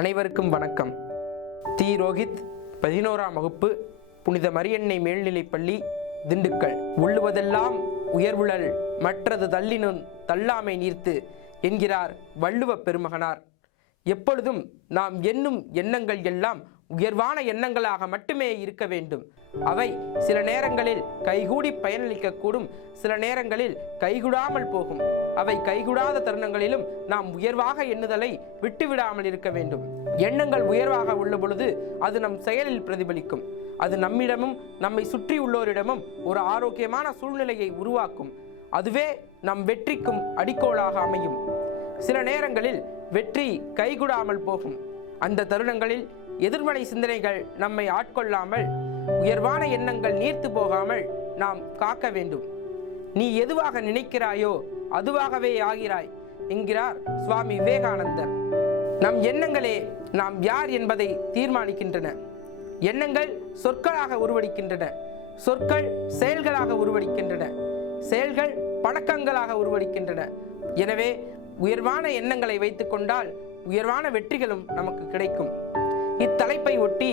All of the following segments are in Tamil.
அனைவருக்கும் வணக்கம். தி ரோஹித், 11ஆம் வகுப்பு, புனித மரியன்னை மேல்நிலைப்பள்ளி, திண்டுக்கல். உள்ளுவதெல்லாம் உயர்வுழல், மற்றது தள்ளினும் தள்ளாமை நீர்த்து என்கிறார் வள்ளுவ பெருமகனார். எப்பொழுதும் நாம் எண்ணும் எண்ணங்கள் எல்லாம் உயர்வான எண்ணங்களாக மட்டுமே இருக்க வேண்டும். அவை சில நேரங்களில் கைகூடி பயனளிக்கக்கூடும், சில நேரங்களில் கைகூடாமல் போகும். அவை கைகூடாத தருணங்களிலும் நாம் உயர்வாக எண்ணுதலை விட்டுவிடாமல் இருக்க வேண்டும். எண்ணங்கள் உயர்வாக உள்ள பொழுது அது நம் செயலில் பிரதிபலிக்கும். அது நம்மிடமும் நம்மை சுற்றி உள்ளோரிடமும் ஒரு ஆரோக்கியமான சூழ்நிலையை உருவாக்கும். அதுவே நம் வெற்றிக்கும் அடிக்கோலாக அமையும். சில நேரங்களில் வெற்றி கைகூடாமல் போகும். அந்த தருணங்களில் எதிர்மறை சிந்தனைகள் நம்மை ஆட்கொள்ளாமல், உயர்வான எண்ணங்கள் நீர்த்து போகாமல் நாம் காக்க வேண்டும். நீ எதுவாக நினைக்கிறாயோ அதுவாகவே ஆகிறாய் என்கிறார் சுவாமி விவேகானந்தர். நம் எண்ணங்களே நாம் யார் என்பதை தீர்மானிக்கின்றன. எண்ணங்கள் சொற்களாக உருவெடுக்கின்றன, சொற்கள் செயல்களாக உருவெடுக்கின்றன, செயல்கள் பழக்கங்களாக உருவெடுக்கின்றன. எனவே உயர்வான எண்ணங்களை வைத்துக் கொண்டால் உயர்வான வெற்றிகளும் நமக்கு கிடைக்கும். இத்தலைப்பை ஒட்டி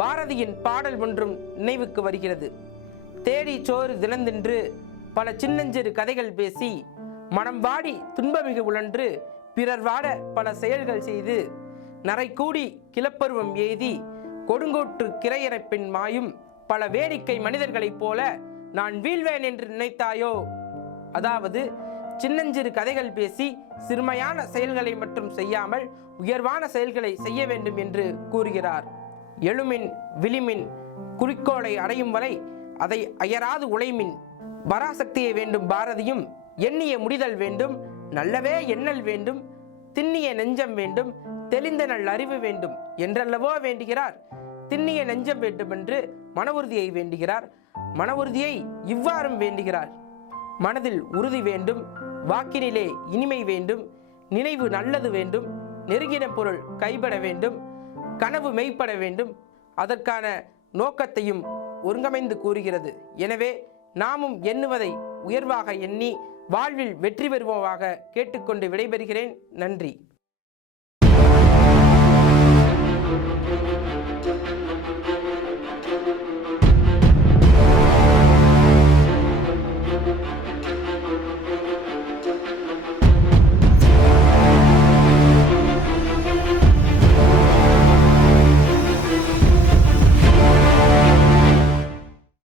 பாரதியின் பாடல் ஒன்றும் நினைவுக்கு வருகிறது. தேடி சோறு தினந்தென்று பல சின்னஞ்சிறு கதைகள் பேசி, மனம் வாடி துன்பமிகு உழன்று பிறர் வாட பல செயல்கள் செய்து, நரை கூடி கிளப்பருவம் எய்தி கொடுங்கோற்று கிரையரப்பின் மாயும் பல வேடிக்கை மனிதர்களைப் போல நான் வீழ்வேன் என்று நினைத்தாயோ. அதாவது சின்னஞ்சிறு கதைகள் பேசி சிறுமையான செயல்களை மட்டும் செய்யாமல் உயர்வான செயல்களை செய்ய வேண்டும் என்று கூறுகிறார். எழுமின் விழிமின், குறிக்கோளை அடையும் வரை அதை அயராது உழைமின். பராசக்தியை வேண்டும் பாரதியும், எண்ணிய முடிதல் வேண்டும், நல்லவே எண்ணல் வேண்டும், திண்ணிய நெஞ்சம் வேண்டும், தெளிந்த நல் அறிவு வேண்டும் என்றல்லவோ வேண்டுகிறார். திண்ணிய நெஞ்சம் வேண்டும் என்று மன உறுதியை வேண்டுகிறார். மன உறுதியை இவ்வாறும் வேண்டுகிறார். மனதில் உறுதி வேண்டும், வாக்கினிலே இனிமை வேண்டும், நினைவு நல்லது வேண்டும், நெருங்கின பொருள் கைப்பட வேண்டும், கனவு மெய்ப்பட வேண்டும். அதற்கான நோக்கத்தையும் ஒருங்கமைந்து கூறுகிறது. எனவே நாமும் எண்ணுவதை உயர்வாக எண்ணி வாழ்வில் வெற்றி பெறுவோமாக கேட்டுக்கொண்டு விடைபெறுகிறேன். நன்றி.